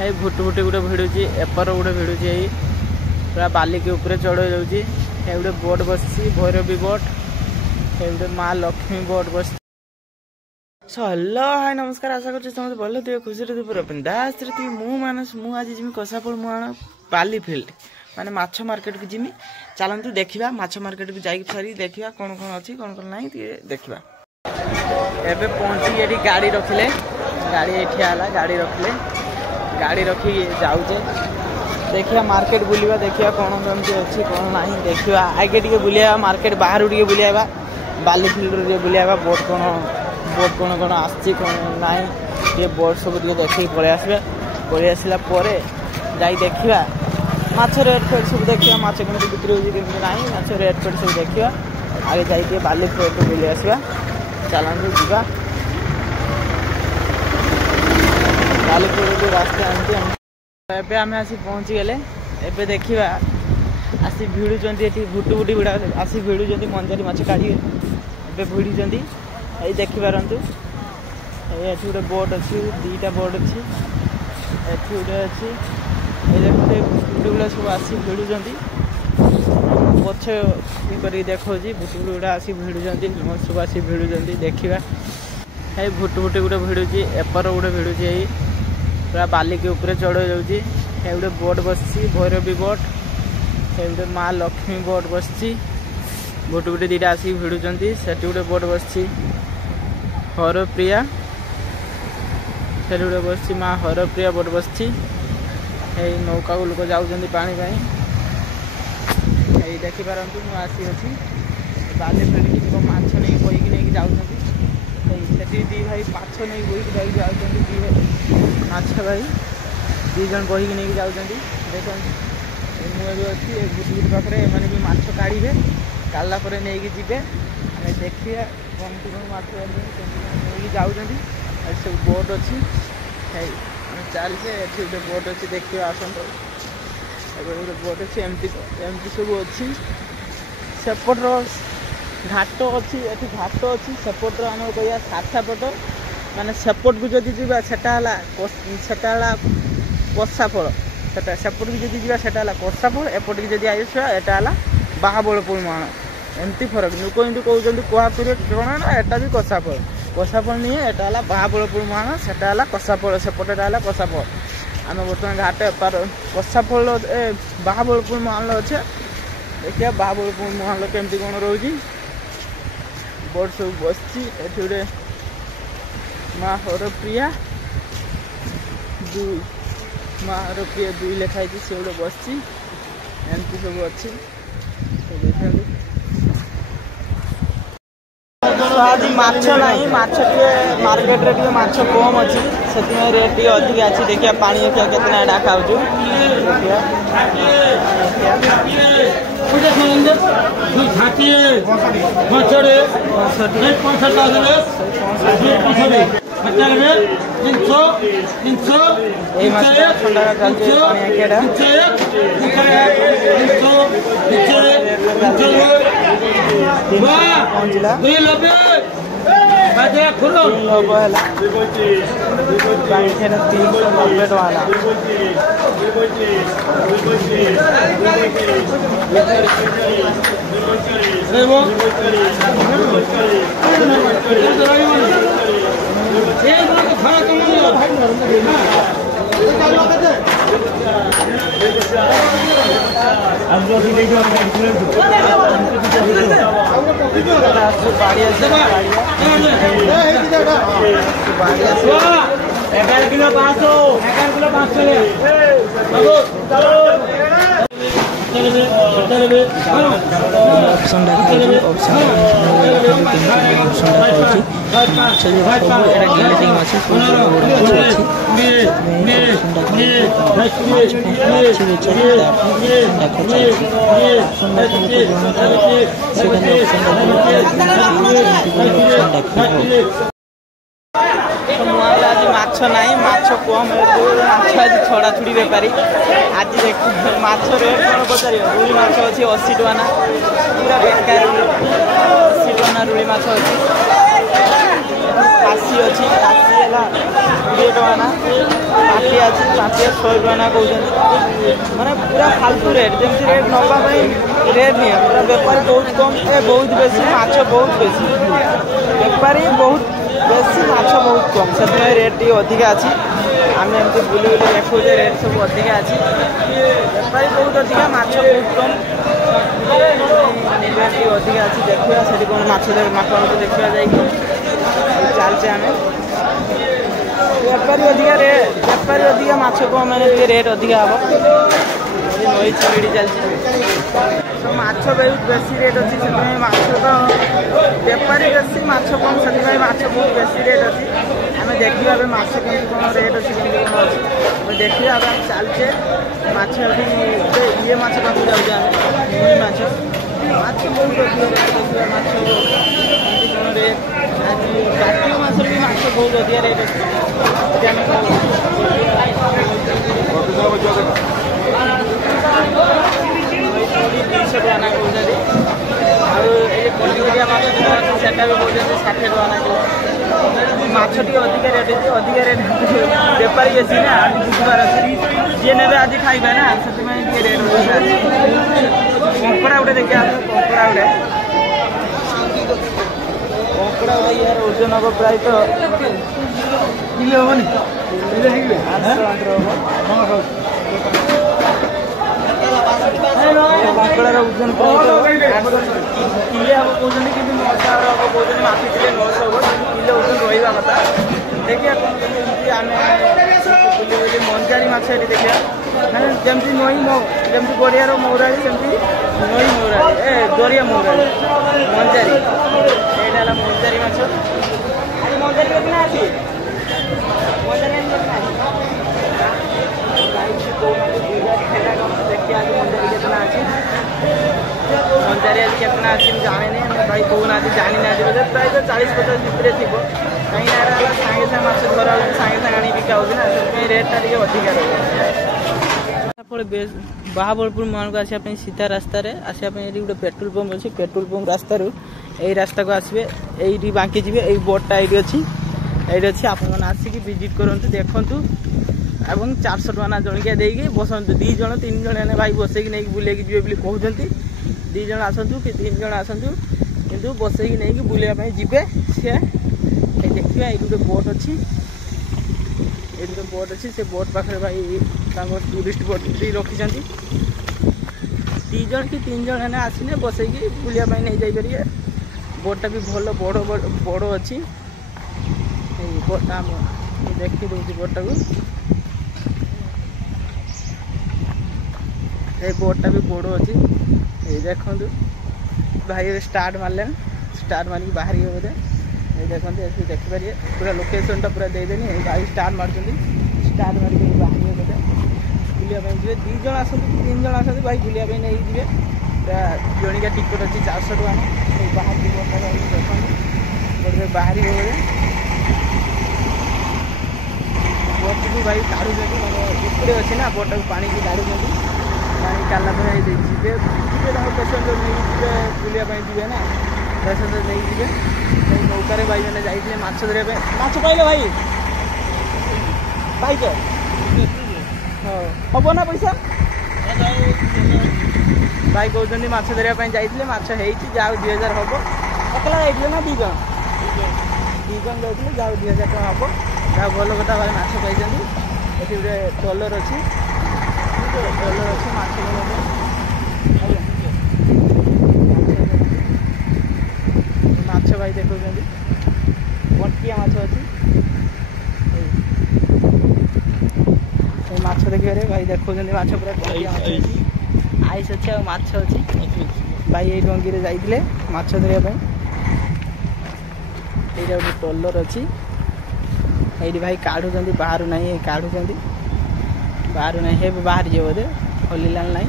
ये भुटु भुटी गोटे भिड़ुची एपर गोटे भिड़ुची पूरा बालिकी ऊपर चढ़ जाऊँगी गोटे बोट बस भैरवी बोट गोटे माँ लक्ष्मी बोट बस। सो हेलो हाय नमस्कार आशा कर समझ भल थे खुशी थे पूरा बिंदास थे मुझ आज जिमी कसाफल मुआण बाली फिल्ड माने माछ मार्केट को जिमी चलतु देखा माछ मार्केट को जाई सारी देखा कौन कौन अच्छी कौन कौन ना देखा। एबे पहुँची ये गाड़ी रखिले गाड़ी ये गाड़ी रखिले गाड़ी रखी जाऊे देखिया मार्केट बुलिया देखिया कौन कमी अच्छी कौन ना देखा आगे टे बुलिया मार्केट बाहर टे बुलिया बाली फिल्ड बुलिया बोट कौन आसी कौन ना ये बोट सब देखिए पलि आसवा पलि आसला जा देखा माछ रेट फेट सब देखा माछ केमी बिक्री होती ना माछ रेट फेट सब देखा आगे जाइए बाली फिल्ड बुली आसवा चलते जा बाली फिल्ड रास्ता आमती आम आसी पहुँची गले एबे देखा आसी भिड़ुंट ये भुटु भुटी भिड़ा आसी भिड़ुंट मंजारी माछ काढ़े ए भिड़ुंट ये देखिपारतु ये गोटे बोट अच्छी दीटा बोट अच्छी गोटे अच्छी ये भुटु गुड़ा सब आसी भिड़ुंट पछ ये देखा भुटु गुड़ा आसी भिड़ुंट सब आसी भिड़ुंट देखा ये भुटु भुटी गोटे भिड़ुची एपर गोटे भिड़ुची पूरा बालिकी ऊपर चढ़ जाऊँगी गोटे बोट बस भैरवी बोट गोटे माँ लक्ष्मी बोट बस भुटु भुटी दीटा आसिक भिड़ुंट से गोटे बोट बस हरप्रिया से गोटे बस माँ हरप्रिया बोट बस नौका को लोक जाऊँ पानी देखिपारतु मुझे आसी अच्छी बाली फिल्ड माछ नहीं बोईक नहीं जाऊँगी से दी भाई माछ नहीं बोईक जाऊँ दी भाई माछ भाई दीज बोईक नहीं जाऊँ देख मुझे अच्छी भुटुभुटी पाखे मैंने भी माछ काढ़े काढ़ला नहीं जी देखिए कमती कौन माछ नहीं जाऊँ सब बोट अच्छी चलते गोटे बोट अच्छी देखिए आसत गोटे बोट अच्छी एमती सब अच्छी सेपट घाट अच्छी ये घाट अच्छी सेपट आम कह साठापट माने सेपट को जदि जा कसाफल सेपट को जदि जा कसाफल एपट की जदि आसवा यहाँ बाहाबलपुर मुहाण एमती फरक लोक एमती कहते कुआपुर कौन ना एटा भी कसाफल कसाफल नहीं है बाहाबलपुर मुहाण से कसाफल सेपटे कसाफल आम बर्तमान घाट कसाफल बाहाबलपुर मुहाण अच्छे देखिए बाहाबलपुर मुहाण केमती कौन रोची बोट सब बस गोटे माँ हरप्रिया दुई माँ हरप्रिया दुई लिखाई सी गोटे बस एमती सब अच्छी आज माछ नहीं मार्केट रे माछ कम अच्छी से रेट टे अधिक अच्छी देखिए पानी देखिए कितना एडा खाऊ पहुँचला लोभ है 390 टका किलो 500 ऑप्शन आज माछ नहीं माछ कम माछ आज छड़ा छुड़ी बेपारी आज देख माछ रेट कौन पचार रुई माछ अच्छी 80 टका ना पूरा बेकार 80 टका रुई माछ अच्छी खासी अच्छी खासी है 20 टका ना पाटिया अच्छी पाटिया 100 टका ना कहते माने पूरा फालतू रेट जमी रेट नवा रेट नहीं पूरा बेपारी बहुत कम ए बहुत बेसी माछ बहुत बेसी बेपारी बहुत बेसी माछ बहुत कम से रेट टी अधिका अच्छी आम एमती बुले बुले देखो रेट सब अधिका अच्छी बेपारी बहुत अधिका माछ बहुत कम रेट टी अधिका अच्छी देखा से कौन माछ देखा जाए चलचे आम बेपारी अधिका बेपारी अधिका माछ कम मैंने रेट अधिका हम नई चिंगड़ी चलती माछ बहुत बेसी रेट अच्छी से बेपारी बेसी माछ कम से बहुत बेसी रेट अच्छी आम देखा माछ केमती कौन रेट अच्छी केमती कौन अच्छी देखिए अब चलचे माछ ये माछ पाक जाऊे नई माछ माछ बहुत अधिक रेट देखिए माछ कौन रेट कार्तिक मास भी माछ बहुत अधिक रेट अच्छी 300 टका ना कहते कलिगरिया माछ से भी कहते 60 टका ना माछ टी अधिक रेट अधिक रेट बेपारी बेसी ना बुझबार अच्छी जी ने आज खाइबे ना से रेट कंकड़ा गोटे देखिए कंकड़ा गोटे कंकड़ा गोटे यार ओजन हम प्राय तो किलो हेनी कंकड़ार ओजन किले हम कहते कि 900 हम कहते माफी किले 900 हम किले ओजन रहा कथा देखिए आम बुले मंजारी माछ देखिए मैंने जमी नई जमी गड़ियार मौराड़ी सेमती नई मौराड़ी दरिया मौराड़ी मंजारी यहाँ मंजारी माछ मंजारी कितना अच्छी मंजारी देखिए आज मंजारी कितना अच्छी मंजारी आज कितना अच्छी जाने नहीं भाई कहना जानी ना प्राय तो 40-50 भितर थी कहीं सागे सागे माछ धरा हो सागे सागे आनी बिका होना रेटा टे अधिका रही बाहाबलपुर मान को आसापी सीधा रास्तार आसापी गोटे पेट्रोल पंप अच्छी पेट्रोल पंप रास्तार यही रास्ता को आसवे ये बांकी जी यही बोर्डटा ये अच्छी अच्छी आपण आसिकी विजिट करूँ देखूँ एवं 400 टका ना जणिया देगी बसतु 2 जण 3 जण भाई बसैकी नहीं बुले जी कहते 2 जण आसतु कि 3 जण आसतु किंतु बसैकी नहीं बुलाइबा जीवे सी देखिए ये गोटे बोट अच्छी ये गोटे बोट अच्छी से बोट पाखे भाई टूरिस्ट बोट रखी 2 जण कि 3 जण है आसने बसैकी बुलाइबा नहीं जापर बोटा भी भल बड़ अच्छी बोटा देखी दूसरी बोटा को ये बोटा भी बड़ अच्छी ये देखो भाई स्टार्ट मारे स्टार्ट मारिक बाहर बोधे ये देखते देखिपारे पूरा लोकेशन टा पूरा देदेनि भाई स्टार्ट मार्च स्टार्ट मारिक बाहर बोधे बुलाइबा जी 2 जण आस 3 जण आस भाई बुलाइबा नहीं जी जणिका टिकट अच्छी 400 टका बाहर देखते बाहर बोधे बोट को भाई काढ़ुं उपरे अच्छे ना बोट को पानी की काढ़ुं पानी काला जी पैसेंजर नहीं जी बुलाइबा जी ना पैसेंजर नहीं जी नौकार भाई मैंने जाइए माछ धरिया माछ पाइल भाई पाइक हाँ हम ना पैसा भाई कहते माछ धरिया जाइए माछ जाओ 2000 हम एकला जाइए ना 2 जण जाइए जाओ 2000 टका हम जहाँ भल कथा भाई माछ पाई ये गोटे ट्रलर अच्छी ट्रलर अच्छी माछ माछ भाई देखो बटकिया माछ अच्छी माछ देखिए भाई देखो माछ पूरा आइस अच्छी और माछ अच्छी भाई ये डंगी जाइए माछ धरिया ये गोटे ट्रलर अच्छी ये भाई काढ़ुं बाहर ना काढ़ुं बाहर ना बाहर जी बोधे हलिलान ना